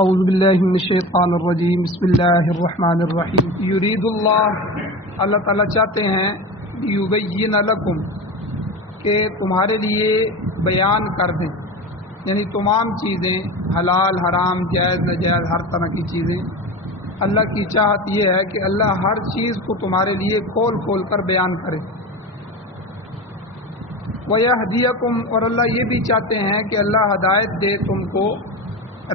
اعوذ باللہ من الشیطان الرجیم بسم اللہ الرحمن الرحیم یرید اللہ تعالیٰ چاہتے ہیں یبین لکم کہ تمہارے لیے بیان کر دیں، یعنی تمام چیزیں حلال حرام جائز ناجائز ہر طرح کی چیزیں اللہ کی چاہت یہ ہے کہ اللہ ہر چیز کو تمہارے لیے کھول کھول کر بیان کرے۔ وَيَهْدِيَكُمْ اور اللہ یہ بھی چاہتے ہیں کہ اللہ ہدایت دے تم کو،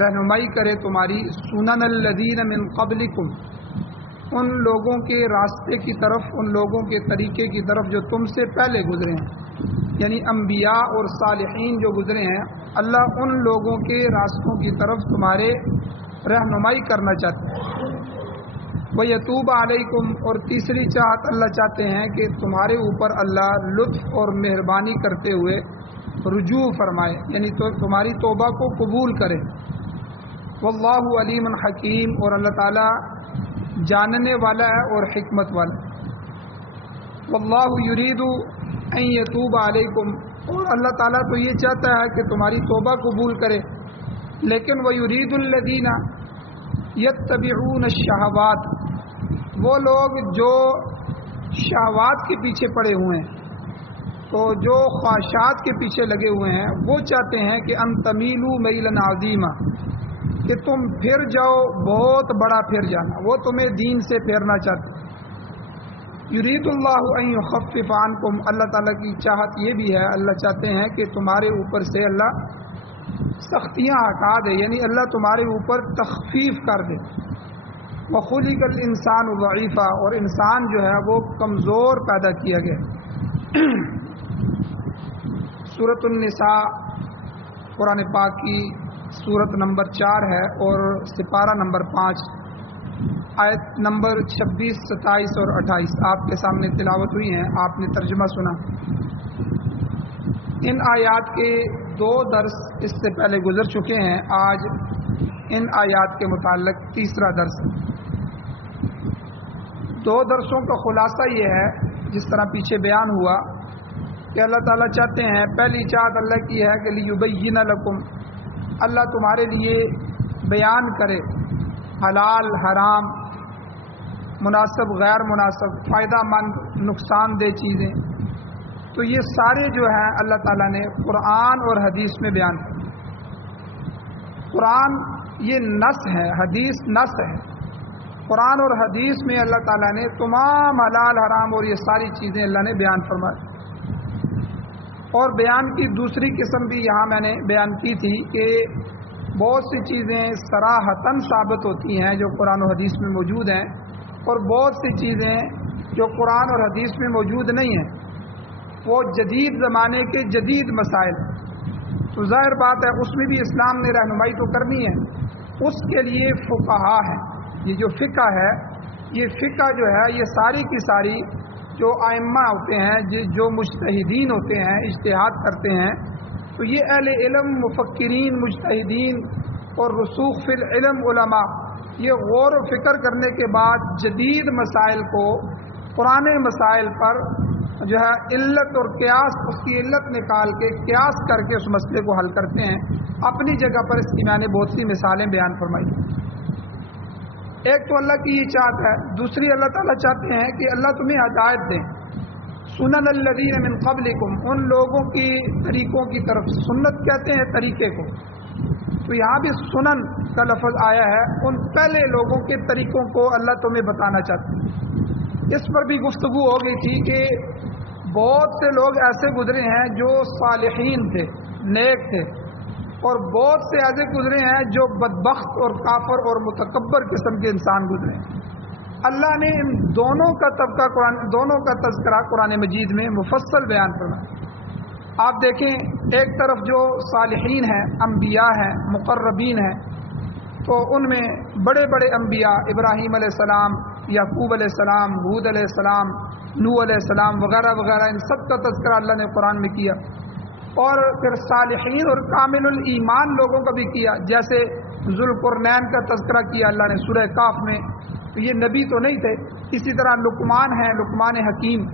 رہنمائی کرے تمہاری، سنن الذین من قبلکم ان لوگوں کے راستے کی طرف، ان لوگوں کے طریقے کی طرف جو تم سے پہلے گزرے ہیں، یعنی انبیاء اور صالحین جو گزرے ہیں، اللہ ان لوگوں کے راستوں کی طرف تمہارے رہنمائی کرنا چاہتے ہیں۔ وَيَتُوبَ عَلَيْكُمْ اور تیسری چاہت اللہ چاہتے ہیں کہ تمہارے اوپر اللہ لطف اور مہربانی کرتے ہوئے رجوع فرمائے، یعنی تو تمہاری توبہ کو قبول کرے۔ واللہ علیم حکیم اور اللہ تعالیٰ جاننے والا ہے اور حکمت والا ہے۔ واللہ یرید ان یتوب علیکم اور اللہ تعالیٰ تو یہ چاہتا ہے کہ تمہاری توبہ قبول کرے، لیکن ویرید الذین یتبعون الشہوات وہ لوگ جو شہوات کے پیچھے پڑے ہوئے ہیں، تو جو خواہشات کے پیچھے لگے ہوئے ہیں، وہ چاہتے ہیں کہ ان تمیلوا میلا عظیما کہ تم پھر جاؤ بہت بڑا پھر جانا، وہ تمہیں دین سے پھیرنا چاہتے ہیں۔ یرید اللہ ان یخفف عنکم اللہ تعالیٰ کی چاہت یہ بھی ہے، اللہ چاہتے ہیں کہ تمہارے اوپر سے اللہ سختیاں ہٹا دے، یعنی اللہ تمہارے اوپر تخفیف کر دے۔ وخلق الانسان ضعیفا اور انسان جو ہے وہ کمزور پیدا کیا گیا۔ سورۃ النساء قرآن پاک کی سورت نمبر 4 ہے اور سپارہ نمبر 5، آیت نمبر 26، 27 اور 28 آپ کے سامنے تلاوت ہوئی ہیں، آپ نے ترجمہ سنا۔ ان آیات کے 2 درس اس سے پہلے گزر چکے ہیں، آج ان آیات کے متعلق تیسرا درس۔ 2 درسوں کا خلاصہ یہ ہے، جس طرح پیچھے بیان ہوا کہ اللہ تعالیٰ چاہتے ہیں، پہلی چاہت اللہ کی ہے کہ لیبین لکم اللہ تمہارے لیے بیان کرے حلال حرام، مناسب غیر مناسب، فائدہ مند نقصان دہ چیزیں، تو یہ سارے جو ہیں اللہ تعالیٰ نے قرآن اور حدیث میں بیان کیا۔ قرآن یہ نص ہے، حدیث نص ہے۔ قرآن اور حدیث میں اللہ تعالیٰ نے تمام حلال حرام اور یہ ساری چیزیں اللہ نے بیان فرمائی۔ اور بیان کی دوسری قسم بھی یہاں میں نے بیان کی تھی کہ بہت سی چیزیں صراحتاً ثابت ہوتی ہیں جو قرآن و حدیث میں موجود ہیں، اور بہت سی چیزیں جو قرآن اور حدیث میں موجود نہیں ہیں، وہ جدید زمانے کے جدید مسائل، تو ظاہر بات ہے اس میں بھی اسلام نے رہنمائی تو کرنی ہے، اس کے لیے فقہا ہے۔ یہ جو فقہ ہے، یہ فقہ جو ہے یہ ساری کی ساری جو ائمہ ہوتے ہیں، جو مجتہدین ہوتے ہیں، اجتہاد کرتے ہیں، تو یہ اہل علم، مفکرین، مجتہدین اور رسوخ فی العلم علماء، یہ غور و فکر کرنے کے بعد جدید مسائل کو پرانے مسائل پر جو ہے علت اور قیاس، اس کی علت نکال کے قیاس کر کے اس مسئلے کو حل کرتے ہیں۔ اپنی جگہ پر اس کی میں نے بہت سی مثالیں بیان فرمائی۔ ایک تو اللہ کی یہ چاہت ہے، دوسری اللہ تعالیٰ چاہتے ہیں کہ اللہ تمہیں ہدایت دیں۔ سنن الذین من قبلکم ان لوگوں کی طریقوں کی طرف، سنت کہتے ہیں طریقے کو، تو یہاں بھی سنن کا لفظ آیا ہے، ان پہلے لوگوں کے طریقوں کو اللہ تمہیں بتانا چاہتے ہیں۔ اس پر بھی گفتگو ہو گئی تھی کہ بہت سے لوگ ایسے گزرے ہیں جو صالحین تھے، نیک تھے، اور بہت سے ایسے گزرے ہیں جو بدبخت اور کافر اور متکبر قسم کے انسان گزرے ہیں۔ اللہ نے ان دونوں کا تذکرہ قرآن مجید میں مفصل بیان کرنا۔ آپ دیکھیں، ایک طرف جو صالحین ہیں، انبیاء ہیں، مقربین ہیں، تو ان میں بڑے بڑے انبیاء، ابراہیم علیہ السلام، یعقوب علیہ السلام، ہود علیہ السلام، نوح علیہ السلام وغیرہ وغیرہ، ان سب کا تذکرہ اللہ نے قرآن میں کیا، اور پھر صالحین اور کامل الایمان لوگوں کا بھی کیا، جیسے ذوالقرنین کا تذکرہ کیا اللہ نے سورہ کاف میں، تو یہ نبی تو نہیں تھے۔ اسی طرح لقمان ہیں، لقمان حکیم،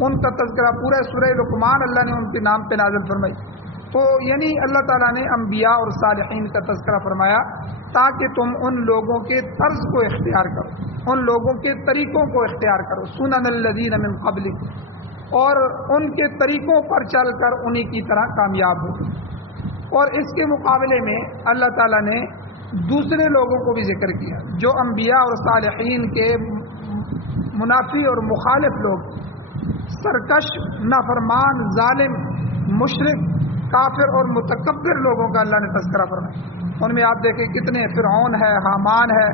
ان کا تذکرہ پورا سورہ لقمان اللہ نے ان کے نام پہ نازل فرمائی۔ تو یعنی اللہ تعالیٰ نے انبیاء اور صالحین کا تذکرہ فرمایا تاکہ تم ان لوگوں کے طرز کو اختیار کرو, ان لوگوں کے طریقوں کو اختیار کرو, سنن الذین من قبلکم, اور ان کے طریقوں پر چل کر انہی کی طرح کامیاب ہو. اور اس کے مقابلے میں اللہ تعالیٰ نے دوسرے لوگوں کو بھی ذکر کیا جو انبیاء اور صالحین کے منافی اور مخالف لوگ, سرکش, نافرمان, ظالم, مشرک, کافر اور متکبر لوگوں کا اللہ نے تذکرہ فرمایا. ان میں آپ دیکھیں کتنے, فرعون ہے, حامان ہے,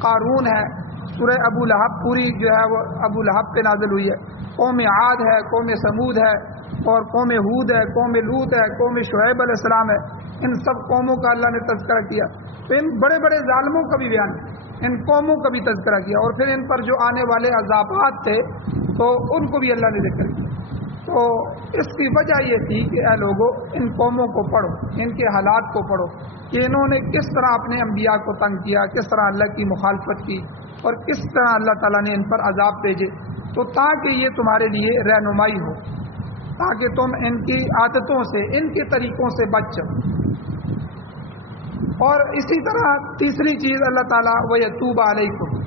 قارون ہے. سورہ ابو لہب پوری جو ہے وہ ابو لہب پہ نازل ہوئی ہے. قوم عاد ہے, قوم سمود ہے, اور قوم ہود ہے, قوم لوط ہے, قوم شعیب علیہ السلام ہے. ان سب قوموں کا اللہ نے تذکرہ کیا. تو ان بڑے بڑے ظالموں کا بھی بیان, ان قوموں کا بھی تذکرہ کیا, اور پھر ان پر جو آنے والے عذابات تھے تو ان کو بھی اللہ نے ذکر کیا. تو اس کی وجہ یہ تھی کہ اے لوگوں, ان قوموں کو پڑھو, ان کے حالات کو پڑھو کہ انہوں نے کس طرح اپنے انبیاء کو تنگ کیا, کس طرح اللہ کی مخالفت کی, اور کس طرح اللہ تعالیٰ نے ان پر عذاب بھیجے. تو تاکہ یہ تمہارے لیے رہنمائی ہو, تاکہ تم ان کی عادتوں سے, ان کے طریقوں سے بچ جاؤ. اور اسی طرح تیسری چیز اللہ تعالیٰ وَيَتُوبَ عَلَيْكُمْ,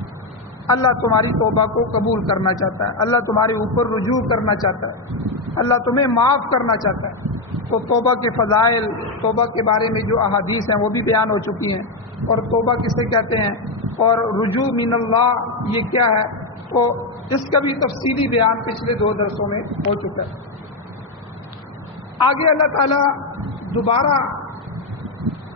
اللہ تمہاری توبہ کو قبول کرنا چاہتا ہے, اللہ تمہارے اوپر رجوع کرنا چاہتا ہے, اللہ تمہیں معاف کرنا چاہتا ہے. تو توبہ کے فضائل, توبہ کے بارے میں جو احادیث ہیں وہ بھی بیان ہو چکی ہیں, اور توبہ کسے کہتے ہیں, اور رجوع من اللہ یہ کیا ہے, تو اس کا بھی تفصیلی بیان پچھلے 2 درسوں میں ہو چکا ہے. آگے اللہ تعالیٰ دوبارہ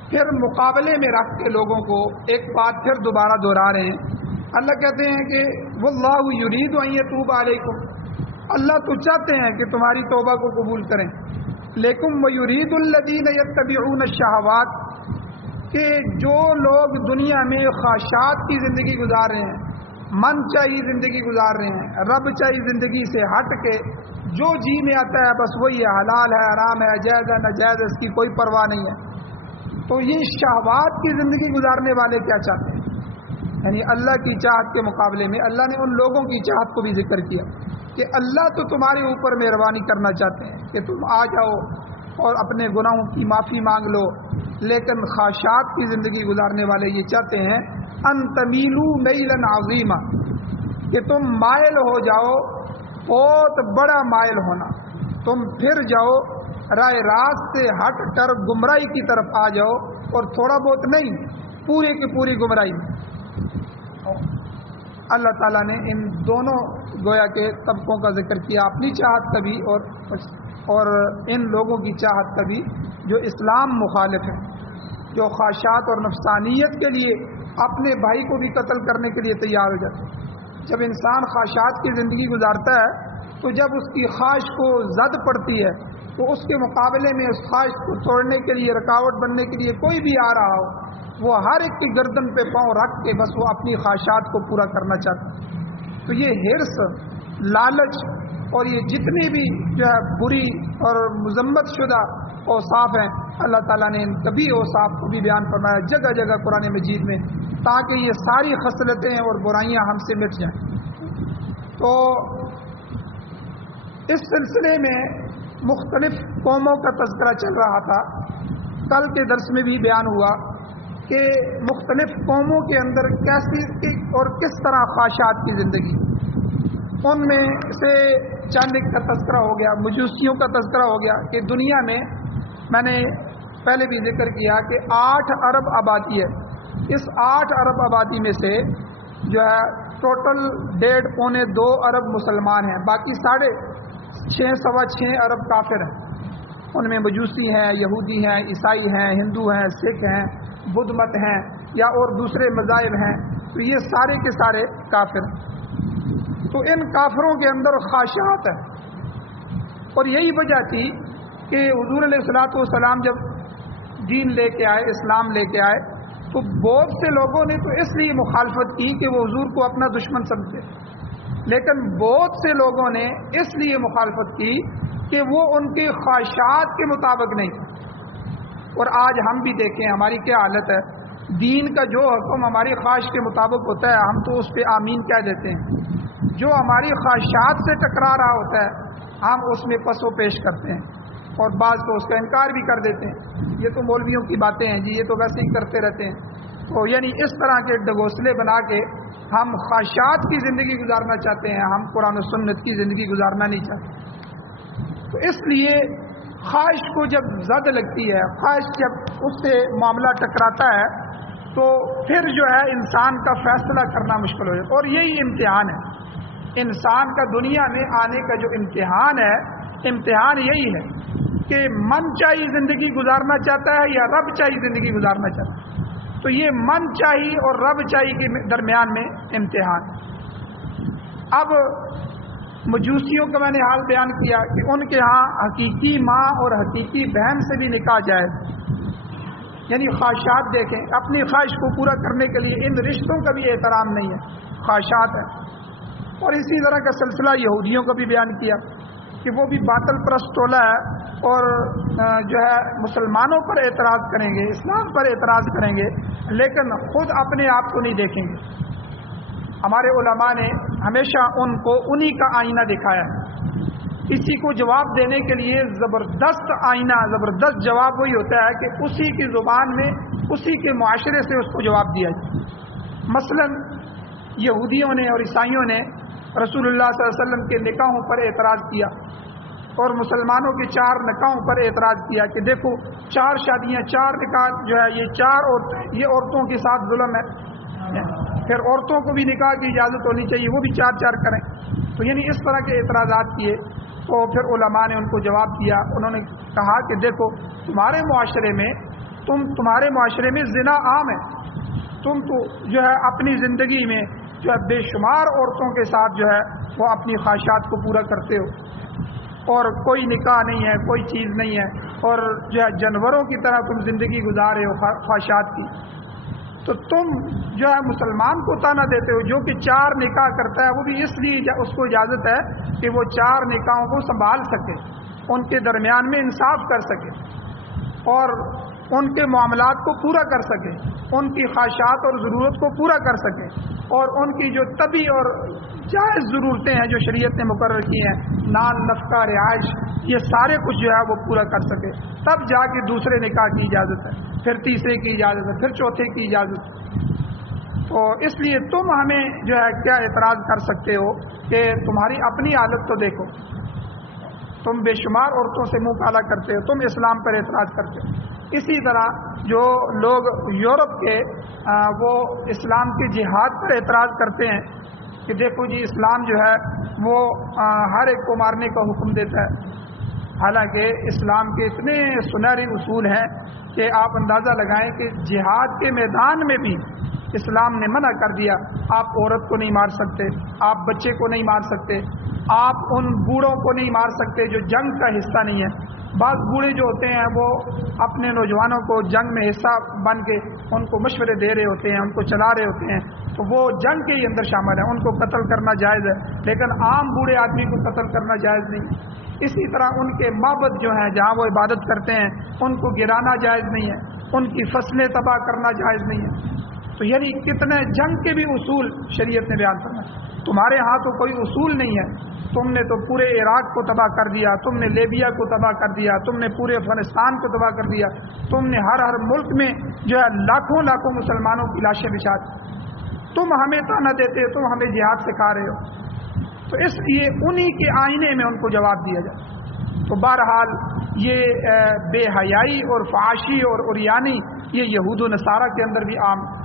پھر مقابلے میں رکھ کے لوگوں کو ایک بات پھر دوبارہ دہرا رہے ہیں. اللہ کہتے ہیں کہ واللہ یرید ان یتوب علیکم, اللہ تو چاہتے ہیں کہ تمہاری توبہ کو قبول کریں, لیکن ویرید الذین یتبعون الشہوات, کہ جو لوگ دنیا میں خواہشات کی زندگی گزار رہے ہیں, من چاہیے زندگی گزار رہے ہیں, رب چاہیے زندگی سے ہٹ کے جو جی میں آتا ہے بس وہی ہے, حلال ہے, حرام ہے, جائز ہے, ناجائز ہے, اس کی کوئی پرواہ نہیں ہے. تو یہ شہوات کی زندگی گزارنے والے کیا چاہتے ہیں, یعنی اللہ کی چاہت کے مقابلے میں اللہ نے ان لوگوں کی چاہت کو بھی ذکر کیا کہ اللہ تو تمہارے اوپر مہربانی کرنا چاہتے ہیں کہ تم آ جاؤ اور اپنے گناہوں کی معافی مانگ لو, لیکن خواہشات کی زندگی گزارنے والے یہ چاہتے ہیں ان تمیلوا میلا عظیما, کہ تم مائل ہو جاؤ, بہت بڑا مائل ہونا, تم پھر جاؤ رائے راست سے ہٹ کر گمراہی کی طرف آ جاؤ, اور تھوڑا بہت نہیں, پوری کی پوری گمراہی. اللہ تعالیٰ نے ان دونوں گویا کے طبقوں کا ذکر کیا, اپنی چاہت کا بھی اور ان لوگوں کی چاہت کا بھی جو اسلام مخالف ہے, جو خواہشات اور نفسانیت کے لیے اپنے بھائی کو بھی قتل کرنے کے لیے تیار ہو جاتے ہیں. جب انسان خواہشات کی زندگی گزارتا ہے تو جب اس کی خواہش کو زد پڑتی ہے تو اس کے مقابلے میں اس خواہش کو توڑنے کے لیے, رکاوٹ بننے کے لیے کوئی بھی آ رہا ہو, وہ ہر ایک کی گردن پہ پاؤں رکھ کے بس وہ اپنی خواہشات کو پورا کرنا چاہتا ہے. تو یہ حرص, لالچ اور یہ جتنی بھی جو ہے بری اور مذمت شدہ اوصاف ہیں, اللہ تعالیٰ نے ان کبھی اوصاف کو بھی بیان فرمایا جگہ جگہ قرآن مجید میں, تاکہ یہ ساری خصلتیں اور برائیاں ہم سے مٹ جائیں. تو اس سلسلے میں مختلف قوموں کا تذکرہ چل رہا تھا. کل کے درس میں بھی بیان ہوا کہ مختلف قوموں کے اندر کیسی اور کس طرح خواہشات کی زندگی, ان میں سے چند کا تذکرہ ہو گیا, مجوسیوں کا تذکرہ ہو گیا کہ دنیا میں نے پہلے بھی ذکر کیا کہ 8 ارب آبادی ہے. اس 8 ارب آبادی میں سے جو ہے ٹوٹل 1.5 پونے 2 ارب مسلمان ہیں, باقی 6.5 سوا 6 ارب کافر ہیں. ان میں مجوسی ہیں, یہودی ہیں, عیسائی ہیں, ہندو ہیں, سکھ ہیں, بدھ مت ہیں یا اور دوسرے مذاہب ہیں. تو یہ سارے کے سارے کافر. تو ان کافروں کے اندر خواہشات ہے, اور یہی وجہ تھی کہ حضور علیہ الصلوۃ والسلام جب دین لے کے آئے, اسلام لے کے آئے, تو بہت سے لوگوں نے تو اس لیے مخالفت کی کہ وہ حضور کو اپنا دشمن سمجھتے, لیکن بہت سے لوگوں نے اس لیے مخالفت کی کہ وہ ان کی خواہشات کے مطابق نہیں. اور آج ہم بھی دیکھیں ہماری کیا حالت ہے, دین کا جو حکم ہماری خواہش کے مطابق ہوتا ہے ہم تو اس پہ آمین کہہ دیتے ہیں, جو ہماری خواہشات سے ٹکرا رہا ہوتا ہے ہم اس میں پس و پیش کرتے ہیں. اور بعض تو اس کا انکار بھی کر دیتے ہیں، یہ تو مولویوں کی باتیں ہیں جی، یہ تو ویسے ہی کرتے رہتے ہیں۔ تو یعنی اس طرح کے ڈگوسلے بنا کے ہم خواہشات کی زندگی گزارنا چاہتے ہیں، ہم قرآن و سنت کی زندگی گزارنا نہیں چاہتے۔ تو اس لیے خواہش کو جب زد لگتی ہے، خواہش جب اس سے معاملہ ٹکراتا ہے تو پھر جو ہے انسان کا فیصلہ کرنا مشکل ہو جاتا ہے۔ اور یہی امتحان ہے انسان کا، دنیا میں آنے کا جو امتحان ہے، امتحان یہی ہے کہ من چاہی زندگی گزارنا چاہتا ہے یا رب چاہی زندگی گزارنا چاہتا ہے۔ تو یہ من چاہی اور رب چاہی کے درمیان میں امتحان۔ اب مجوسیوں کا میں نے حال بیان کیا کہ ان کے ہاں حقیقی ماں اور حقیقی بہن سے بھی نکاح جائز، یعنی خواہشات دیکھیں، اپنی خواہش کو پورا کرنے کے لیے ان رشتوں کا بھی احترام نہیں ہے، خواہشات ہے۔ اور اسی طرح کا سلسلہ یہودیوں کا بھی بیان کیا کہ وہ بھی باطل پرست ٹولہ ہے اور جو ہے مسلمانوں پر اعتراض کریں گے، اسلام پر اعتراض کریں گے، لیکن خود اپنے آپ کو نہیں دیکھیں گے۔ ہمارے علماء نے ہمیشہ ان کو انہی کا آئینہ دکھایا ہے۔ کسی کو جواب دینے کے لیے زبردست آئینہ، زبردست جواب وہی ہوتا ہے کہ اسی کی زبان میں، اسی کے معاشرے سے اس کو جواب دیا جائے۔ مثلا یہودیوں نے اور عیسائیوں نے رسول اللہ صلی اللہ علیہ وسلم کے نکاحوں پر اعتراض کیا اور مسلمانوں کے 4 نکاحوں پر اعتراض کیا کہ دیکھو 4 شادیاں، 4 نکاح جو ہے، یہ 4 عورتوں کے ساتھ ظلم ہے، پھر عورتوں کو بھی نکاح کی اجازت ہونی چاہیے، وہ بھی 4 کریں۔ تو یعنی اس طرح کے اعتراضات کیے تو پھر علماء نے ان کو جواب دیا، انہوں نے کہا کہ دیکھو تمہارے معاشرے میں زنا عام ہے، تم تو جو ہے اپنی زندگی میں جو ہے بے شمار عورتوں کے ساتھ جو ہے وہ اپنی خواہشات کو پورا کرتے ہو اور کوئی نکاح نہیں ہے، کوئی چیز نہیں ہے، اور جو ہے جانوروں کی طرح تم زندگی گزار رہے ہو خواہشات کی۔ تو تم جو ہے مسلمان کو تانا دیتے ہو جو کہ 4 نکاح کرتا ہے، وہ بھی اس لیے اس کو اجازت ہے کہ وہ 4 نکاحوں کو سنبھال سکے، ان کے درمیان میں انصاف کر سکے اور ان کے معاملات کو پورا کر سکے، ان کی خواہشات اور ضرورت کو پورا کر سکے، اور ان کی جو طبی اور جائز ضرورتیں ہیں جو شریعت نے مقرر کی ہیں، نان، نفقہ، رہائش، یہ سارے کچھ جو ہے وہ پورا کر سکے، تب جا کے دوسرے نکاح کی اجازت ہے، پھر تیسرے کی اجازت ہے، پھر چوتھے کی اجازت ہے۔ تو اس لیے تم ہمیں جو ہے کیا اعتراض کر سکتے ہو کہ تمہاری اپنی حالت تو دیکھو، تم بے شمار عورتوں سے منہ کالا کرتے ہو، تم اسلام پر اعتراض کرتے ہو۔ اسی طرح جو لوگ یورپ کے وہ اسلام کے جہاد پر اعتراض کرتے ہیں کہ دیکھو جی اسلام جو ہے وہ ہر ایک کو مارنے کا حکم دیتا ہے، حالانکہ اسلام کے اتنے سنہرے اصول ہیں کہ آپ اندازہ لگائیں کہ جہاد کے میدان میں بھی اسلام نے منع کر دیا، آپ عورت کو نہیں مار سکتے، آپ بچے کو نہیں مار سکتے، آپ ان بوڑھوں کو نہیں مار سکتے جو جنگ کا حصہ نہیں ہے۔ بعض بوڑھے جو ہوتے ہیں وہ اپنے نوجوانوں کو جنگ میں حصہ بن کے ان کو مشورے دے رہے ہوتے ہیں، ان کو چلا رہے ہوتے ہیں، تو وہ جنگ کے ہی اندر شامل ہیں، ان کو قتل کرنا جائز ہے، لیکن عام بوڑھے آدمی کو قتل کرنا جائز نہیں۔ اسی طرح ان کے معبد جو ہیں جہاں وہ عبادت کرتے ہیں ان کو گرانا جائز نہیں ہے، ان کی فصلیں تباہ کرنا جائز نہیں ہے۔ تو یعنی کتنے جنگ کے بھی اصول شریعت نے بیان کرنا۔ تمہارے ہاں تو کوئی اصول نہیں ہے، تم نے تو پورے عراق کو تباہ کر دیا، تم نے لیبیا کو تباہ کر دیا، تم نے پورے افغانستان کو تباہ کر دیا، تم نے ہر ملک میں جو ہے لاکھوں مسلمانوں کی لاشیں بچھا دی، تم ہمیں تانا دیتے ہو، تم ہمیں جہاد سکھا رہے ہو۔ تو اس لیے انہی کے آئینے میں ان کو جواب دیا جائے۔ تو بہرحال یہ بے حیائی اور فحاشی اور عریانی یہ یہود و نصارہ کے اندر بھی عام ہے۔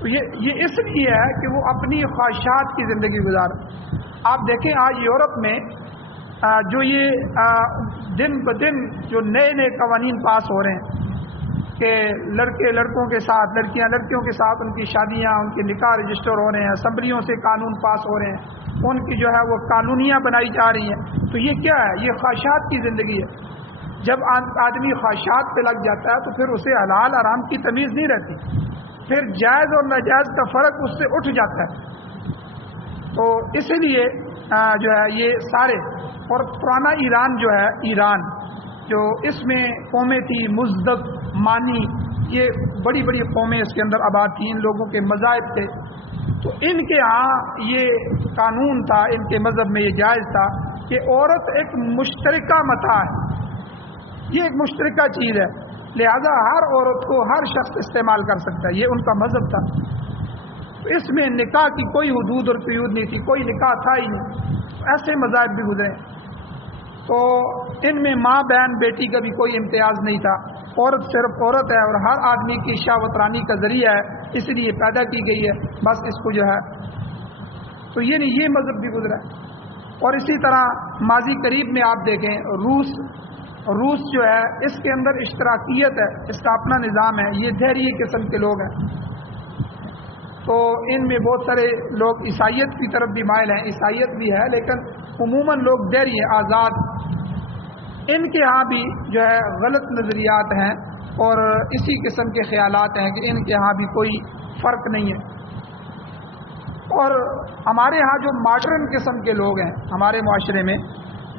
تو یہ اس لیے ہے کہ وہ اپنی خواہشات کی زندگی گزار۔ آپ دیکھیں آج یورپ میں جو یہ دن بدن جو نئے نئے قوانین پاس ہو رہے ہیں کہ لڑکے لڑکوں کے ساتھ، لڑکیاں لڑکیوں کے ساتھ ان کی شادیاں، ان کے نکاح رجسٹر ہو رہے ہیں، اسمبلیوں سے قانون پاس ہو رہے ہیں، ان کی جو ہے وہ قانونیاں بنائی جا رہی ہیں۔ تو یہ کیا ہے؟ یہ خواہشات کی زندگی ہے۔ جب آدمی خواہشات پہ لگ جاتا ہے تو پھر اسے حلال حرام کی تمیز نہیں رہتی، پھر جائز اور ناجائز کا فرق اس سے اٹھ جاتا ہے۔ تو اسی لیے جو ہے یہ سارے، اور پرانا ایران جو ہے، ایران جو اس میں قومیں تھیں مزدق، مانی، یہ بڑی بڑی قومیں اس کے اندر آباد تھیں، ان لوگوں کے مذاہب تھے، تو ان کے ہاں یہ قانون تھا، ان کے مذہب میں یہ جائز تھا کہ عورت ایک مشترکہ متاع ہے، یہ ایک مشترکہ چیز ہے، لہذا ہر عورت کو ہر شخص استعمال کر سکتا ہے، یہ ان کا مذہب تھا۔ تو اس میں نکاح کی کوئی حدود اور قیود نہیں تھی، کوئی نکاح تھا ہی نہیں، ایسے مذاہب بھی گزرے۔ تو ان میں ماں بہن بیٹی کا بھی کوئی امتیاز نہیں تھا، عورت صرف عورت ہے اور ہر آدمی کی شہوت رانی کا ذریعہ ہے، اس لیے پیدا کی گئی ہے، بس اس کو جو ہے تو یہ نہیں، یہ مذہب بھی گزرا ہے۔ اور اسی طرح ماضی قریب میں آپ دیکھیں روس جو ہے اس کے اندر اشتراکیت ہے، اس کا اپنا نظام ہے، یہ دہریے قسم کے لوگ ہیں۔ تو ان میں بہت سارے لوگ عیسائیت کی طرف بھی مائل ہیں، عیسائیت بھی ہے لیکن عموماً لوگ دہری ہیں، آزاد۔ ان کے ہاں بھی جو ہے غلط نظریات ہیں اور اسی قسم کے خیالات ہیں کہ ان کے ہاں بھی کوئی فرق نہیں ہے۔ اور ہمارے ہاں جو ماڈرن قسم کے لوگ ہیں ہمارے معاشرے میں،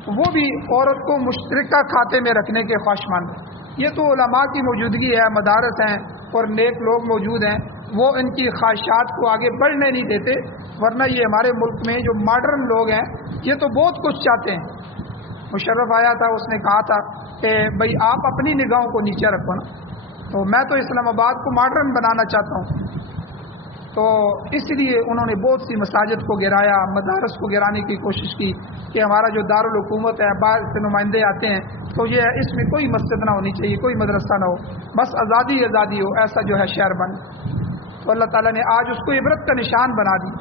وہ بھی عورت کو مشترکہ کھاتے میں رکھنے کے خواہشمند ہیں۔ یہ تو علماء کی موجودگی ہے، مدارس ہیں اور نیک لوگ موجود ہیں، وہ ان کی خواہشات کو آگے بڑھنے نہیں دیتے، ورنہ یہ ہمارے ملک میں جو ماڈرن لوگ ہیں یہ تو بہت کچھ چاہتے ہیں۔ مشرف آیا تھا، اس نے کہا تھا کہ بھئی آپ اپنی نگاہوں کو نیچے رکھو نا، تو میں تو اسلام آباد کو ماڈرن بنانا چاہتا ہوں۔ تو اس لیے انہوں نے بہت سی مساجد کو گرایا، مدارس کو گرانے کی کوشش کی کہ ہمارا جو دارالحکومت ہے باہر سے نمائندے آتے ہیں تو یہ ہے اس میں کوئی مسجد نہ ہونی چاہیے، کوئی مدرسہ نہ ہو، بس آزادی ہو، ایسا جو ہے شہر بن۔ تو اللہ تعالیٰ نے آج اس کو عبرت کا نشان بنا دی۔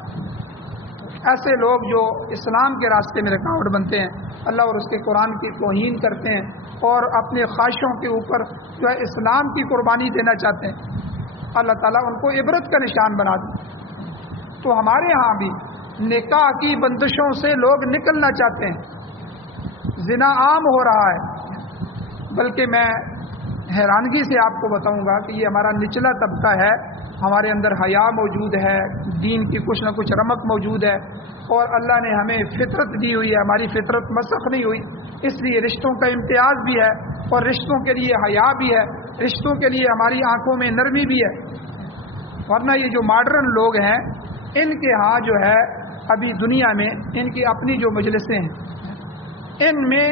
ایسے لوگ جو اسلام کے راستے میں رکاوٹ بنتے ہیں، اللہ اور اس کے قرآن کی توہین کرتے ہیں اور اپنے خواہشوں کے اوپر جو ہے اسلام کی قربانی دینا چاہتے ہیں، اللہ تعالیٰ ان کو عبرت کا نشان بنا دے۔ تو ہمارے ہاں بھی نکاح کی بندشوں سے لوگ نکلنا چاہتے ہیں، زنا عام ہو رہا ہے، بلکہ میں حیرانگی سے آپ کو بتاؤں گا کہ یہ ہمارا نچلا طبقہ ہے، ہمارے اندر حیا موجود ہے، دین کی کچھ نہ کچھ رمق موجود ہے، اور اللہ نے ہمیں فطرت دی ہوئی ہے، ہماری فطرت مسخ نہیں ہوئی، اس لیے رشتوں کا امتیاز بھی ہے اور رشتوں کے لیے حیا بھی ہے، رشتوں کے لیے ہماری آنکھوں میں نرمی بھی ہے۔ ورنہ یہ جو ماڈرن لوگ ہیں ان کے ہاں جو ہے ابھی دنیا میں ان کی اپنی جو مجلسیں ہیں، ان میں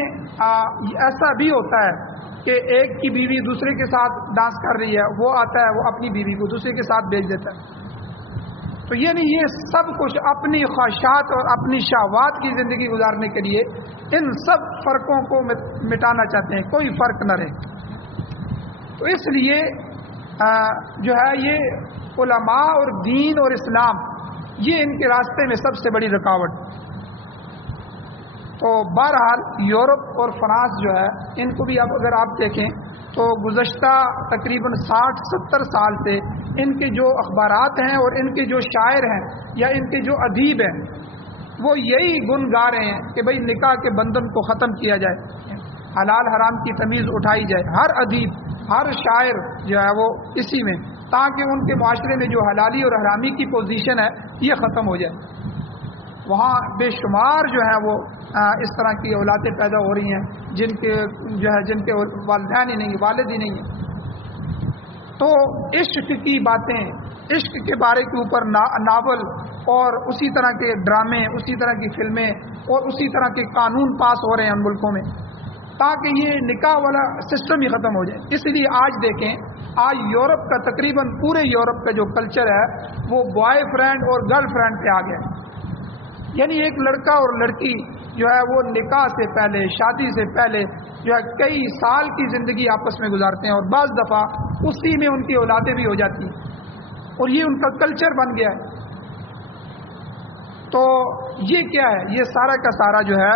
ایسا بھی ہوتا ہے کہ ایک کی بیوی دوسرے کے ساتھ ڈانس کر رہی ہے، وہ آتا ہے وہ اپنی بیوی کو دوسرے کے ساتھ بھیج دیتا ہے۔ تو یعنی یہ سب کچھ اپنی خواہشات اور اپنی شہوات کی زندگی گزارنے کے لیے ان سب فرقوں کو مٹانا چاہتے ہیں، کوئی فرق نہ رہے۔ تو اس لیے جو ہے یہ علماء اور دین اور اسلام یہ ان کے راستے میں سب سے بڑی رکاوٹ۔ تو بہرحال یورپ اور فرانس جو ہے ان کو بھی اب اگر آپ دیکھیں تو گزشتہ تقریباً 60-70 سال سے ان کے جو اخبارات ہیں اور ان کے جو شاعر ہیں یا ان کے جو ادیب ہیں وہ یہی گن گا رہے ہیں کہ بھئی نکاح کے بندھن کو ختم کیا جائے، حلال حرام کی تمیز اٹھائی جائے۔ ہر ادیب ہر شاعر جو ہے وہ اسی میں، تاکہ ان کے معاشرے میں جو حلالی اور حرامی کی پوزیشن ہے یہ ختم ہو جائے۔ وہاں بے شمار جو ہے وہ اس طرح کی اولادیں پیدا ہو رہی ہیں جن کے والدین ہی نہیں، والد ہی نہیں ہیں۔ تو عشق کی باتیں، عشق کے بارے کے اوپر ناول اور اسی طرح کے ڈرامے، اسی طرح کی فلمیں اور اسی طرح کے قانون پاس ہو رہے ہیں ان ملکوں میں تاکہ یہ نکاح والا سسٹم ہی ختم ہو جائے۔ اس لیے آج دیکھیں، آج یورپ کا تقریباً پورے یورپ کا جو کلچر ہے وہ بوائے فرینڈ اور گرل فرینڈ پہ آ گیا ہے۔ یعنی ایک لڑکا اور لڑکی جو ہے وہ نکاح سے پہلے، شادی سے پہلے جو ہے کئی سال کی زندگی آپس میں گزارتے ہیں اور بعض دفعہ اسی میں ان کی اولادیں بھی ہو جاتی ہیں اور یہ ان کا کلچر بن گیا ہے۔ تو یہ کیا ہے؟ یہ سارا کا سارا جو ہے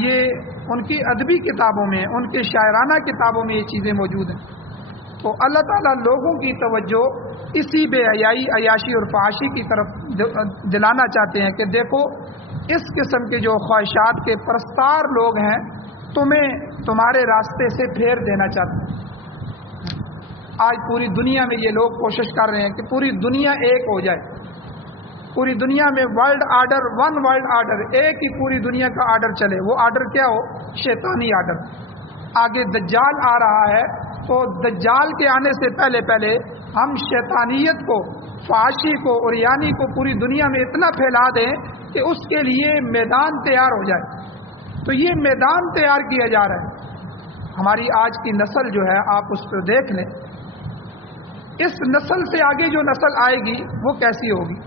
یہ ان کی ادبی کتابوں میں، ان کے شاعرانہ کتابوں میں یہ چیزیں موجود ہیں۔ تو اللہ تعالیٰ لوگوں کی توجہ اسی بے حیائی، عیاشی اور فحاشی کی طرف دلانا چاہتے ہیں کہ دیکھو اس قسم کے جو خواہشات کے پرستار لوگ ہیں تمہیں تمہارے راستے سے پھیر دینا چاہتے ہیں۔ آج پوری دنیا میں یہ لوگ کوشش کر رہے ہیں کہ پوری دنیا ایک ہو جائے، پوری دنیا میں world order, one world order, ایک ہی پوری دنیا کا آرڈر چلے۔ وہ آرڈر کیا ہو؟ شیطانی آرڈر۔ آگے دجال آ رہا ہے تو دجال کے آنے سے پہلے ہم شیطانیت کو، فحاشی کو اور یعنی کو پوری دنیا میں اتنا پھیلا دیں کہ اس کے لیے میدان تیار ہو جائے۔ تو یہ میدان تیار کیا جا رہا ہے ہماری آج کی نسل جو ہے آپ اس کو دیکھ لیں، اس نسل سے آگے جو نسل آئے گی وہ کیسی ہوگی؟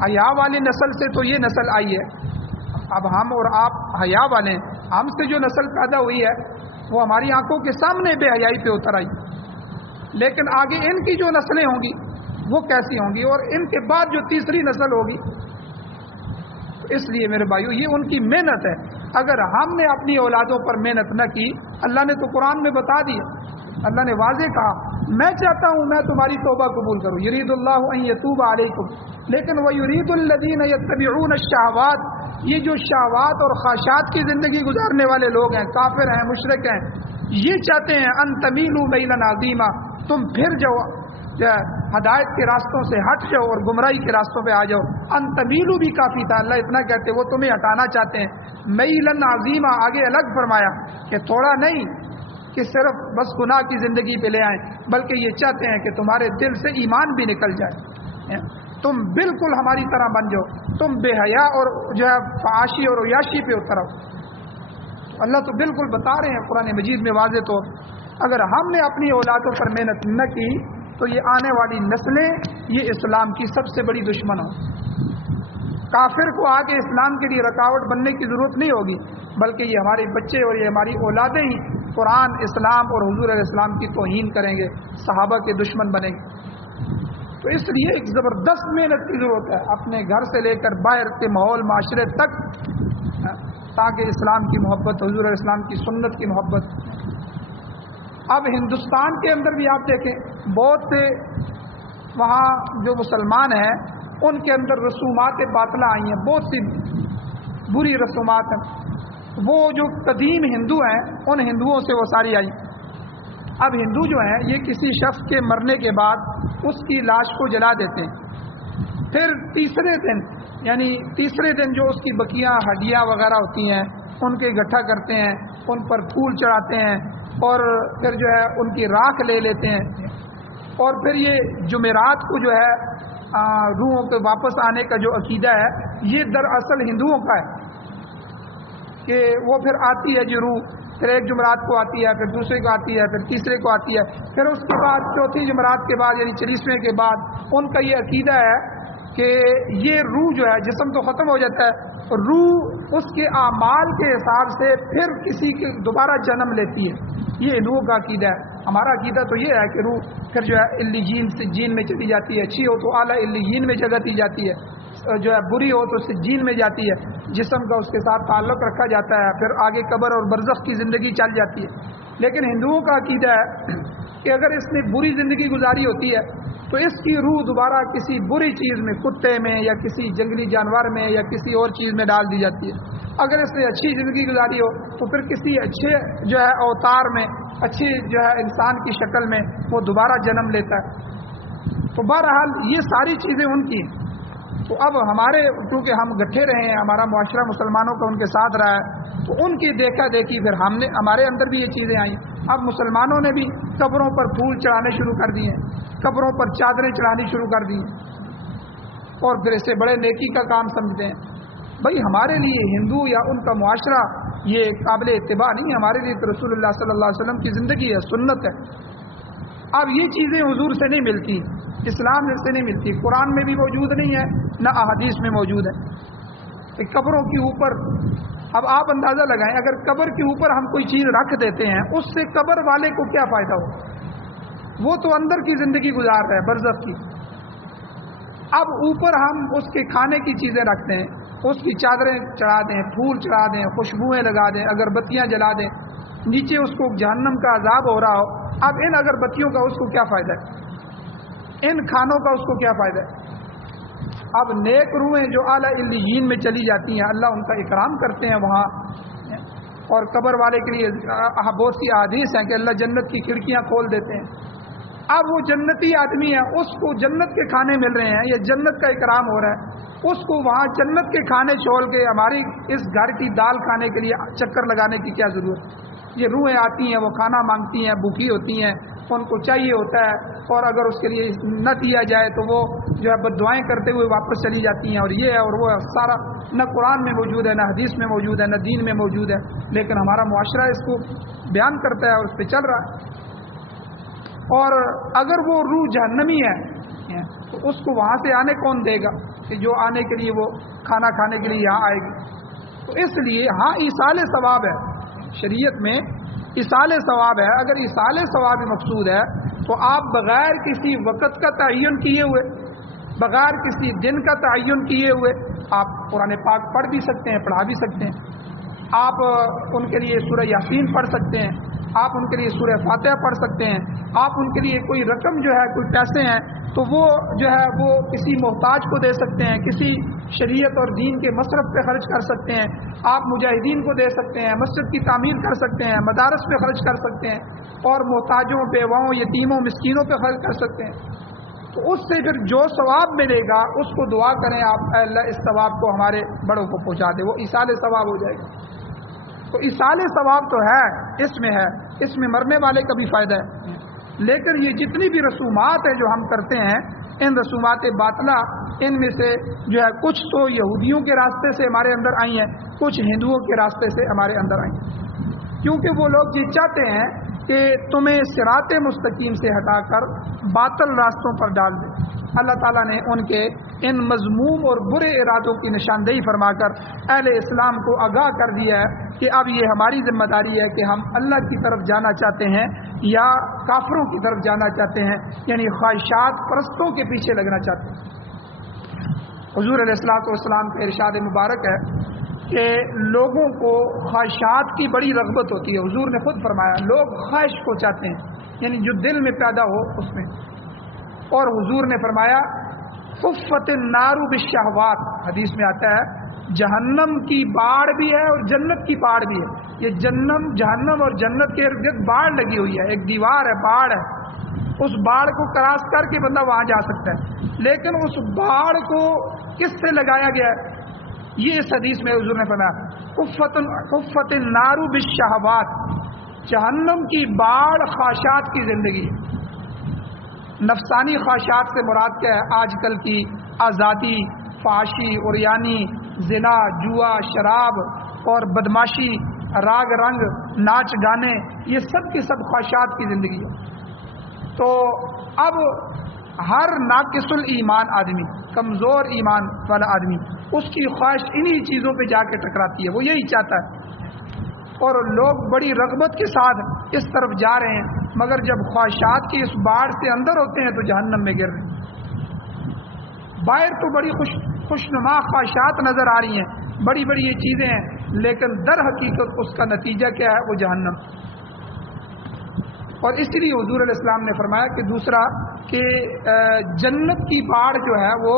حیا والی نسل سے تو یہ نسل آئی ہے، اب ہم اور آپ حیا والے ہیں، ہم سے جو نسل پیدا ہوئی ہے وہ ہماری آنکھوں کے سامنے بے حیائی پہ اتر آئی، لیکن آگے ان کی جو نسلیں ہوں گی وہ کیسی ہوں گی، اور ان کے بعد جو تیسری نسل ہوگی. اس لیے میرے بھائیو یہ ان کی محنت ہے. اگر ہم نے اپنی اولادوں پر محنت نہ کی، اللہ نے تو قرآن میں بتا دیا، اللہ نے واضح کہا میں چاہتا ہوں میں تمہاری توبہ قبول کروں، یرید اللہ ان یتوب علیکم، لیکن ویرید الذین یتبعون الشہوات، یہ جو شہوات اور خواہشات کی زندگی گزارنے والے لوگ ہیں، کافر ہیں، مشرک ہیں، یہ چاہتے ہیں ان تمیلوا میلا عظیما، تم پھر جاؤ ہدایت کے راستوں سے ہٹ جاؤ اور گمراہی کے راستوں پہ آ جاؤ. ان تمیلوا بھی کافی تھا، اللہ اتنا کہتے وہ تمہیں ہٹانا چاہتے ہیں. میلا عظیما آگے الگ فرمایا کہ تھوڑا نہیں کہ صرف بس گناہ کی زندگی پہ لے آئیں، بلکہ یہ چاہتے ہیں کہ تمہارے دل سے ایمان بھی نکل جائے، تم بالکل ہماری طرح بن جاؤ، تم بے حیا اور جو ہے فحاشی اور عیاشی پہ اتر آؤ. اللہ تو بالکل بتا رہے ہیں قرآن مجید میں واضح طور، اگر ہم نے اپنی اولادوں پر محنت نہ کی تو یہ آنے والی نسلیں یہ اسلام کی سب سے بڑی دشمن ہوں. کافر کو آگے اسلام کے لیے رکاوٹ بننے کی ضرورت نہیں ہوگی، بلکہ یہ ہمارے بچے اور یہ ہماری اولادیں ہی قرآن، اسلام اور حضور علیہ السلام کی توہین کریں گے، صحابہ کے دشمن بنیں گے. تو اس لیے ایک زبردست محنت کی ضرورت ہے اپنے گھر سے لے کر باہر کے ماحول معاشرے تک، تاکہ اسلام کی محبت، حضور علیہ السلام کی سنت کی محبت. اب ہندوستان کے اندر بھی آپ دیکھیں بہت سے وہاں جو مسلمان ہیں ان کے اندر رسومات باطلہ آئی ہیں، بہت سی بری رسومات ہیں. وہ جو قدیم ہندو ہیں ان ہندوؤں سے وہ ساری آئی. اب ہندو جو ہیں یہ کسی شخص کے مرنے کے بعد اس کی لاش کو جلا دیتے ہیں، پھر تیسرے دن یعنی تیسرے دن جو اس کی بقیہ ہڈیاں وغیرہ ہوتی ہیں ان کے اکٹھا کرتے ہیں، ان پر پھول چڑھاتے ہیں اور پھر جو ہے ان کی راکھ لے لیتے ہیں. اور پھر یہ جمعرات کو جو ہے روحوں کے واپس آنے کا جو عقیدہ ہے یہ دراصل ہندوؤں کا ہے کہ وہ پھر آتی ہے جو روح، پھر ایک جمعرات کو آتی ہے، پھر دوسرے کو آتی ہے، پھر تیسرے کو آتی ہے، پھر اس کے بعد چوتھی جمعرات کے بعد یعنی 40ویں کے بعد ان کا یہ عقیدہ ہے کہ یہ روح جو ہے جسم تو ختم ہو جاتا ہے، روح اس کے اعمال کے حساب سے پھر کسی کے دوبارہ جنم لیتی ہے. یہ ہندوؤں کا عقیدہ ہے. ہمارا عقیدہ تو یہ ہے کہ روح پھر جو ہے علیین سے جین میں چلی جاتی ہے، اچھی ہو تو اعلیٰ علیین میں جگہ دی جاتی ہے، جو ہے بری ہو تو سجین میں جاتی ہے، جسم کا اس کے ساتھ تعلق رکھا جاتا ہے، پھر آگے قبر اور برزخ کی زندگی چل جاتی ہے. لیکن ہندوؤں کا عقیدہ ہے کہ اگر اس نے بری زندگی گزاری ہوتی ہے تو اس کی روح دوبارہ کسی بری چیز میں، کتے میں یا کسی جنگلی جانور میں یا کسی اور چیز میں ڈال دی جاتی ہے. اگر اس نے اچھی زندگی گزاری ہو تو پھر کسی اچھے جو ہے اوتار میں، اچھی جو ہے انسان کی شکل میں وہ دوبارہ جنم لیتا ہے. تو بہرحال یہ ساری چیزیں ان کی. تو اب ہمارے کیونکہ ہم گٹھے رہے ہیں، ہمارا معاشرہ مسلمانوں کا ان کے ساتھ رہا ہے، تو ان کی دیکھا دیکھی پھر ہمارے اندر بھی یہ چیزیں آئیں. اب مسلمانوں نے بھی قبروں پر پھول چڑھانے شروع کر دیے، قبروں پر چادریں چڑھانی شروع کر دی اور پھر اسے بڑے نیکی کا کام سمجھتے ہیں. بھائی ہمارے لیے ہندو یا ان کا معاشرہ یہ قابل اتباع نہیں، ہمارے لیے تو رسول اللہ صلی اللہ علیہ وسلم کی زندگی ہے، سنت ہے. اب یہ چیزیں حضور سے نہیں ملتی، اسلام سے نہیں ملتی، قرآن میں بھی موجود نہیں ہے نہ احادیث میں موجود ہے. قبروں کے اوپر اب آپ اندازہ لگائیں، اگر قبر کے اوپر ہم کوئی چیز رکھ دیتے ہیں اس سے قبر والے کو کیا فائدہ ہو؟ وہ تو اندر کی زندگی گزار رہا ہے برزخ کی. اب اوپر ہم اس کے کھانے کی چیزیں رکھتے ہیں، اس کی چادریں چڑھا دیں، پھول چڑھا دیں، خوشبوئیں لگا دیں، اگربتیاں جلا دیں، نیچے اس کو جہنم کا عذاب ہو رہا ہو. اب ان اگربتیوں کا اس کو کیا فائدہ ہے؟ ان کھانوں کا اس کو کیا فائدہ ہے؟ اب نیک روحیں جو اعلیٰ علیین میں چلی جاتی ہیں، اللہ ان کا اکرام کرتے ہیں وہاں. اور قبر والے کے لیے بہت سی احادیث ہیں کہ اللہ جنت کی کھڑکیاں کھول دیتے ہیں. اب وہ جنتی آدمی ہے، اس کو جنت کے کھانے مل رہے ہیں یا جنت کا اکرام ہو رہا ہے، اس کو وہاں جنت کے کھانے چھوڑ کے ہماری اس گھر کی دال کھانے کے لیے چکر لگانے کی کیا ضرورت؟ یہ روحیں آتی ہیں، وہ کھانا مانگتی ہیں، بھوکی ہوتی ہیں، ان کو چاہیے ہوتا ہے، اور اگر اس کے لیے نہ دیا جائے تو وہ جو ہے بددعائیں کرتے ہوئے واپس چلی جاتی ہیں، اور یہ ہے اور وہ سارا نہ قرآن میں موجود ہے، نہ حدیث میں موجود ہے، نہ دین میں موجود ہے، لیکن ہمارا معاشرہ اس کو بیان کرتا ہے اور اس پہ چل رہا ہے۔ اور اگر وہ روح جہنمی ہے تو اس کو وہاں سے آنے کون دے گا کہ جو آنے کے لیے وہ کھانا کھانے کے لیے یہاں آئے گی؟ تو اس لیے ہاں ایصال ثواب ہے، شریعت میں ایصال ثواب ہے۔ اگر ایصال ثواب مقصود ہے تو آپ بغیر کسی وقت کا تعین کیے ہوئے، بغیر کسی دن کا تعین کیے ہوئے آپ قرآن پاک پڑھ بھی سکتے ہیں، پڑھا بھی سکتے ہیں۔ آپ ان کے لیے سورہ یاسین پڑھ سکتے ہیں، آپ ان کے لیے سورہ فاتحہ پڑھ سکتے ہیں، آپ ان کے لیے کوئی رقم جو ہے کوئی پیسے ہیں تو وہ جو ہے وہ کسی محتاج کو دے سکتے ہیں، کسی شریعت اور دین کے مصرف پہ خرچ کر سکتے ہیں، آپ مجاہدین کو دے سکتے ہیں، مسجد کی تعمیر کر سکتے ہیں، مدارس پہ خرچ کر سکتے ہیں، اور محتاجوں، بیواؤں، یتیموں، مسکینوں پہ خرچ کر سکتے ہیں۔ تو اس سے پھر جو ثواب ملے گا اس کو دعا کریں آپ، اے اللہ اس ثواب کو ہمارے بڑوں کو پہنچا دے، وہ ایصال ثواب ہو جائے گا۔ تو ایصال ثواب تو ہے، اس میں ہے، اس میں مرنے والے کا بھی فائدہ ہے، لیکن یہ جتنی بھی رسومات ہیں جو ہم کرتے ہیں، ان رسومات باطلہ ان میں سے جو ہے کچھ تو یہودیوں کے راستے سے ہمارے اندر آئی ہیں، کچھ ہندوؤں کے راستے سے ہمارے اندر آئی ہیں، کیونکہ وہ لوگ یہ چاہتے ہیں کہ تمہیں صراط مستقیم سے ہٹا کر باطل راستوں پر ڈال دیں۔ اللہ تعالیٰ نے ان کے ان مذموم اور برے ارادوں کی نشاندہی فرما کر اہل اسلام کو آگاہ کر دیا ہے کہ اب یہ ہماری ذمہ داری ہے کہ ہم اللہ کی طرف جانا چاہتے ہیں یا کافروں کی طرف جانا چاہتے ہیں، یعنی خواہشات پرستوں کے پیچھے لگنا چاہتے ہیں۔ حضور علیہ الصلوۃ والسلام کا ارشاد مبارک ہے کہ لوگوں کو خواہشات کی بڑی رغبت ہوتی ہے۔ حضور نے خود فرمایا لوگ خواہش کو چاہتے ہیں، یعنی جو دل میں پیدا ہو اس میں۔ اور حضور نے فرمایا حفت النار بالشہوات، حدیث میں آتا ہے جہنم کی باڑ بھی ہے اور جنت کی باڑ بھی ہے۔ یہ جہنم اور جنت کے ارد گرد باڑ لگی ہوئی ہے، ایک دیوار ہے، باڑ ہے، اس باڑ کو کراس کر کے بندہ وہاں جا سکتا ہے، لیکن اس باڑ کو کس سے لگایا گیا ہے؟ یہ اس حدیث میں حضور نے فرمایا حفت النار بالشہوات، جہنم کی باڑ خواہشات کی زندگی ہے۔ نفسانی خواہشات سے مراد کیا ہے؟ آج کل کی آزادی، فحاشی، عریانی، زنا، جوا، شراب اور بدماشی، راگ رنگ، ناچ گانے، یہ سب کی سب خواہشات کی زندگی ہے۔ تو اب ہر ناقص الایمان آدمی، کمزور ایمان والا آدمی، اس کی خواہش انہی چیزوں پہ جا کے ٹکراتی ہے، وہ یہی چاہتا ہے، اور لوگ بڑی رغبت کے ساتھ اس طرف جا رہے ہیں، مگر جب خواہشات کی اس باڑ سے اندر ہوتے ہیں تو جہنم میں گر رہے ہیں۔ باہر تو بڑی خوشنما خواہشات نظر آ رہی ہیں، بڑی بڑی یہ چیزیں ہیں، لیکن در حقیقت اس کا نتیجہ کیا ہے؟ وہ جہنم۔ اور اس لیے حضور علیہ السلام نے فرمایا کہ دوسرا کہ جنت کی باڑ جو ہے وہ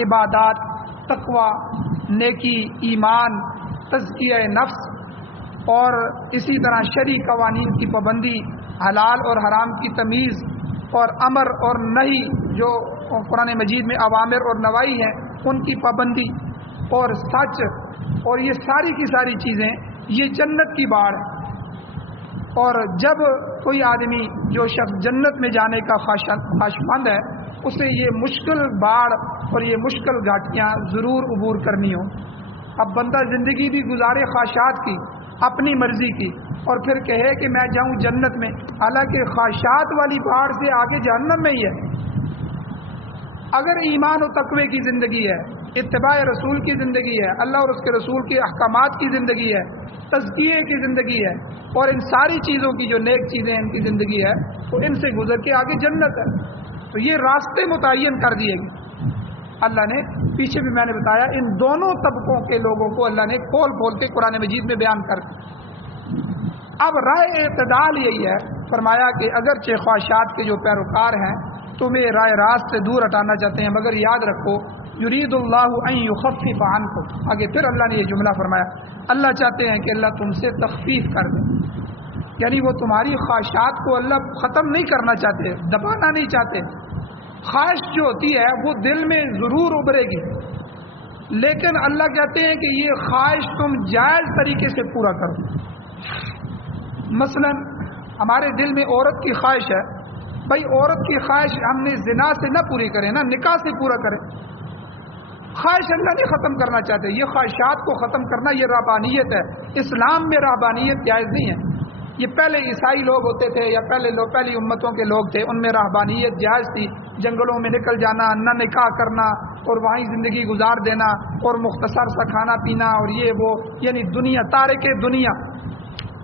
عبادات، تقوی، نیکی، ایمان، تزکیہ نفس اور اسی طرح شرعی قوانین کی پابندی، حلال اور حرام کی تمیز، اور امر اور نہی جو قرآن مجید میں اوامر اور نواہی ہیں ان کی پابندی، اور سچ، اور یہ ساری کی ساری چیزیں یہ جنت کی باڑ ہے۔ اور جب کوئی آدمی جو شخص جنت میں جانے کا خواہشمند ہے، اسے یہ مشکل باڑ اور یہ مشکل گھاٹیاں ضرور عبور کرنی ہو۔ اب بندہ زندگی بھی گزارے خواہشات کی، اپنی مرضی کی، اور پھر کہے کہ میں جاؤں جنت میں، حالانکہ خواہشات والی باڑ سے آگے جہنم میں ہی ہے۔ اگر ایمان و تقوی کی زندگی ہے، اتباع رسول کی زندگی ہے، اللہ اور اس کے رسول کے احکامات کی زندگی ہے، تزکیے کی زندگی ہے، اور ان ساری چیزوں کی جو نیک چیزیں ان کی زندگی ہے، تو ان سے گزر کے آگے جنت ہے۔ تو یہ راستے متعین کر دیے گئے۔ اللہ نے پیچھے بھی میں نے بتایا ان دونوں طبقوں کے لوگوں کو اللہ نے کھول کھول کے قرآن مجید میں بیان کر دیا۔ اب رائے اعتدال یہی ہے، فرمایا کہ اگرچہ خواہشات کے جو پیروکار ہیں تمہیں رائے راست سے دور ہٹانا چاہتے ہیں، مگر یاد رکھو یرید اللہ ان یخفف عنکم، آگے پھر اللہ نے یہ جملہ فرمایا، اللہ چاہتے ہیں کہ اللہ تم سے تخفیف کر دے، یعنی وہ تمہاری خواہشات کو اللہ ختم نہیں کرنا چاہتے، دبانا نہیں چاہتے۔ خواہش جو ہوتی ہے وہ دل میں ضرور ابھرے گی، لیکن اللہ کہتے ہیں کہ یہ خواہش تم جائز طریقے سے پورا کرو۔ مثلا ہمارے دل میں عورت کی خواہش ہے، بھائی عورت کی خواہش ہم نے زنا سے نہ پوری کریں نا، نکاح سے پورا کریں۔ خواہش اللہ نہیں ختم کرنا چاہتے، یہ خواہشات کو ختم کرنا یہ رہبانیت ہے۔ اسلام میں رہبانیت جائز نہیں ہے۔ یہ پہلے عیسائی لوگ ہوتے تھے یا پہلی امتوں کے لوگ تھے، ان میں رہبانیت جائز تھی، جنگلوں میں نکل جانا، نہ نکاح کرنا اور وہیں زندگی گزار دینا اور مختصر سا کھانا پینا اور یہ وہ، یعنی دنیا تارک دنیا،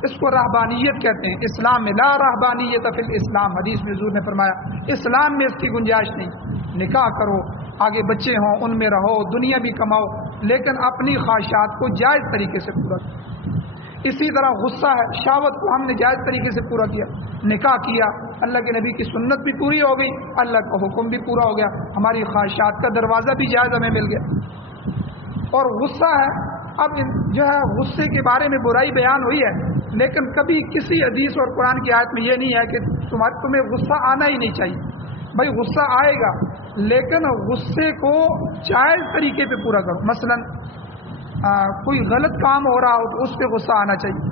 اس کو رہبانیت کہتے ہیں۔ اسلام میں لا رہبانیت فی الاسلام، حدیث میں حضور نے فرمایا اسلام میں اس کی گنجائش نہیں۔ نکاح کرو، آگے بچے ہوں، ان میں رہو، دنیا بھی کماؤ، لیکن اپنی خواہشات کو جائز طریقے سے پورا کرو۔ اسی طرح غصہ ہے، شہوت کو ہم نے جائز طریقے سے پورا کیا، نکاح کیا، اللہ کے نبی کی سنت بھی پوری ہو گئی، اللہ کا حکم بھی پورا ہو گیا، ہماری خواہشات کا دروازہ بھی جائز ہمیں مل گیا۔ اور غصہ ہے، اب جو ہے غصے کے بارے میں برائی بیان ہوئی ہے، لیکن کبھی کسی حدیث اور قرآن کی آیت میں یہ نہیں ہے کہ تمہیں غصہ آنا ہی نہیں چاہیے۔ بھائی غصہ آئے گا، لیکن غصے کو جائز طریقے پہ پورا کرو۔ مثلا کوئی غلط کام ہو رہا ہو تو اس پہ غصہ آنا چاہیے۔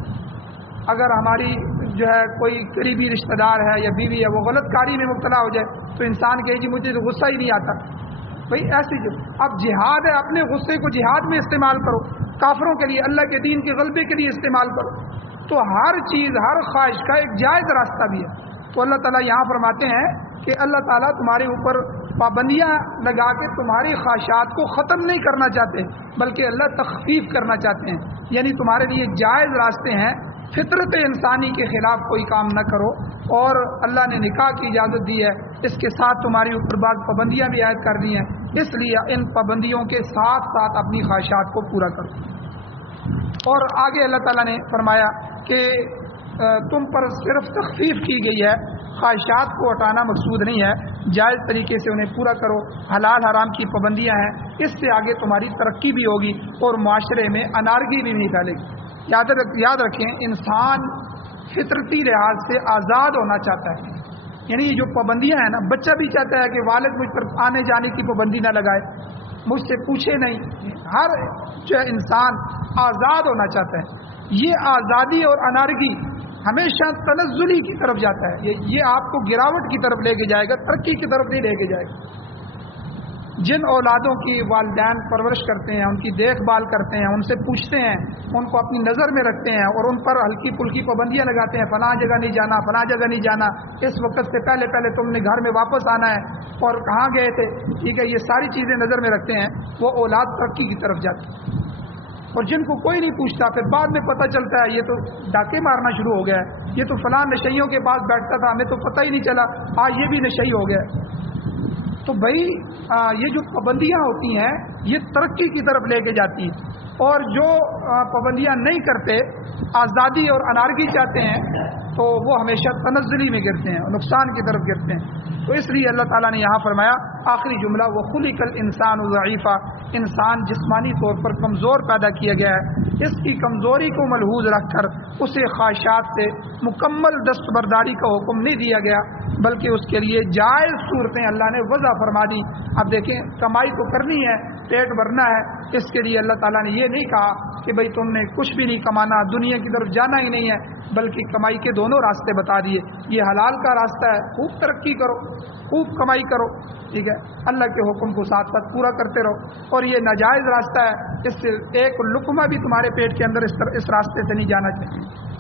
اگر ہماری جو ہے کوئی قریبی رشتہ دار ہے یا بیوی ہے، وہ غلط کاری میں مبتلا ہو جائے تو انسان کہے کہ مجھے تو غصہ ہی نہیں آتا، بھائی ایسی جو اب جہاد ہے، اپنے غصے کو جہاد میں استعمال کرو، کافروں کے لیے، اللہ کے دین کے غلبے کے لیے استعمال کرو۔ تو ہر چیز، ہر خواہش کا ایک جائز راستہ بھی ہے۔ تو اللہ تعالیٰ یہاں فرماتے ہیں کہ اللہ تعالیٰ تمہارے اوپر پابندیاں لگا کے تمہاری خواہشات کو ختم نہیں کرنا چاہتے، بلکہ اللہ تخفیف کرنا چاہتے ہیں، یعنی تمہارے لیے جائز راستے ہیں۔ فطرت انسانی کے خلاف کوئی کام نہ کرو، اور اللہ نے نکاح کی اجازت دی ہے، اس کے ساتھ تمہاری اوپر بعض پابندیاں بھی عائد کر دی ہیں، اس لیے ان پابندیوں کے ساتھ ساتھ اپنی خواہشات کو پورا کرو۔ اور آگے اللہ تعالیٰ نے فرمایا کہ تم پر صرف تخفیف کی گئی ہے، خواہشات کو ہٹانا مقصود نہیں ہے، جائز طریقے سے انہیں پورا کرو، حلال حرام کی پابندیاں ہیں، اس سے آگے تمہاری ترقی بھی ہوگی اور معاشرے میں انارکی بھی نہیں پھیلے گی۔ یاد رکھیں، انسان فطرتی لحاظ سے آزاد ہونا چاہتا ہے، یعنی یہ جو پابندیاں ہیں نا، بچہ بھی چاہتا ہے کہ والد مجھ پر آنے جانے کی پابندی نہ لگائے، مجھ سے پوچھے نہیں، ہر جو انسان آزاد ہونا چاہتا ہے۔ یہ آزادی اور انارکی ہمیشہ تنزلی کی طرف جاتا ہے، یہ آپ کو گراوٹ کی طرف لے کے جائے گا، ترقی کی طرف نہیں لے کے جائے گا۔ جن اولادوں کی والدین پرورش کرتے ہیں، ان کی دیکھ بھال کرتے ہیں، ان سے پوچھتے ہیں، ان کو اپنی نظر میں رکھتے ہیں اور ان پر ہلکی پھلکی پابندیاں لگاتے ہیں، فلاں جگہ نہیں جانا، فلاں جگہ نہیں جانا، اس وقت سے پہلے تم نے گھر میں واپس آنا ہے، اور کہاں گئے تھے، ٹھیک ہے، یہ ساری چیزیں نظر میں رکھتے ہیں، وہ اولاد ترقی کی طرف جاتی ہے۔ اور جن کو کوئی نہیں پوچھتا، پھر بعد میں پتہ چلتا ہے یہ تو ڈاکے مارنا شروع ہو گیا ہے، یہ تو فلاں نشئیوں کے پاس بیٹھتا تھا، ہمیں تو پتہ ہی نہیں چلا، آج یہ بھی نشئی ہو گیا۔ تو بھائی یہ جو پابندیاں ہوتی ہیں یہ ترقی کی طرف لے کے جاتی ہیں، اور جو پابندیاں نہیں کرتے، آزادی اور انارکی چاہتے ہیں، تو وہ ہمیشہ تنزلی میں گرتے ہیں، نقصان کی طرف گرتے ہیں۔ تو اس لیے اللہ تعالیٰ نے یہاں فرمایا آخری جملہ، وَخُلِقَ الْإِنسَانُ ضَعِيفًا، انسان جسمانی طور پر کمزور پیدا کیا گیا ہے، اس کی کمزوری کو ملحوظ رکھ کر اسے خواہشات سے مکمل دستبرداری کا حکم نہیں دیا گیا، بلکہ اس کے لیے جائز صورتیں اللہ نے وضع فرما دی۔ اب دیکھیں، کمائی تو کرنی ہے، پیٹ بھرنا ہے، اس کے لیے اللہ تعالیٰ نے یہ نہیں کہا کہ بھئی تم نے کچھ بھی نہیں کمانا، دنیا کی طرف جانا ہی نہیں ہے، بلکہ کمائی کے دونوں راستے بتا دیے۔ یہ حلال کا راستہ ہے، خوب ترقی کرو، خوب کمائی کرو، ٹھیک ہے، اللہ کے حکم کو ساتھ ساتھ پورا کرتے رہو، اور یہ ناجائز راستہ ہے، اس سے ایک لقمہ بھی تمہارے پیٹ کے اندر اس راستے سے نہیں جانا چاہیے۔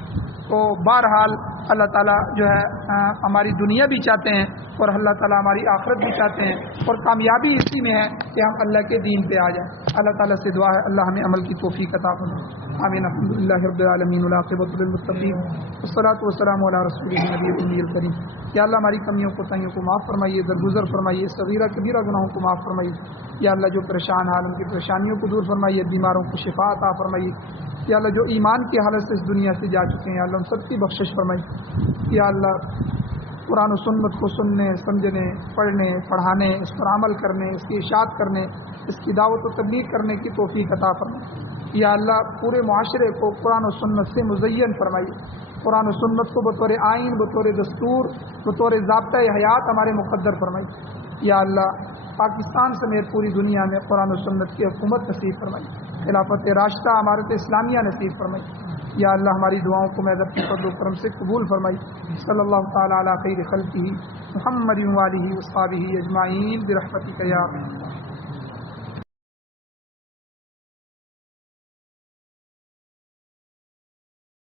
تو بہرحال اللہ تعالیٰ جو ہے ہماری دنیا بھی چاہتے ہیں اور اللہ تعالیٰ ہماری آخرت بھی چاہتے ہیں، اور کامیابی اسی میں ہے کہ ہم اللہ کے دین پہ آ جائیں۔ اللہ تعالیٰ سے دعا ہے اللہ ہمیں عمل کی توفیق عطا فرمائے۔ آمین۔ الحمدللہ رب العالمین والعاقبۃ للمتقین والصلاۃ والسلام علی رسول النبی الامی الکریم۔ یا اللہ ہماری کمیوں کوتاہیوں کو معاف فرمائیے، درگزر فرمائیے، صغیرہ کبیرہ گناہوں کو معاف فرمائیے۔ یا اللہ جو پریشان حال ان کی پریشانیوں کو دور فرمائیے، بیماروں کو شفا عطا فرمائیے۔ یا اللہ جو ایمان کی حالت سے اس دنیا سے جا چکے ہیں، یا اللہ ان سب کی بخشش فرمائیے۔ یا اللہ قرآن و سنت کو سننے، سمجھنے، پڑھنے، پڑھانے، اس پر عمل کرنے، اس کی اشاعت کرنے، اس کی دعوت و تبلیغ کرنے کی توفیق عطا فرمائیے۔ یا اللہ پورے معاشرے کو قرآن و سنت سے مزین فرمائیے، قرآن و سنت کو بطور آئین، بطور دستور، بطور ضابطۂ حیات ہمارے مقدر فرمائیے۔ یا اللہ پاکستان سمیت پوری دنیا میں قرآن و سنت کی حکومت نصیب فرمائیے، خلافت راشدہ امارت اسلامیہ نصیب فرمائیے۔ یا اللہ ہماری دعاؤں کو میں اپنے فضل و کرم سے قبول فرمائی. صلی اللہ تعالی علی خیر خلقہ محمد و آلہ و صحبہ اجمعین برحمتک یا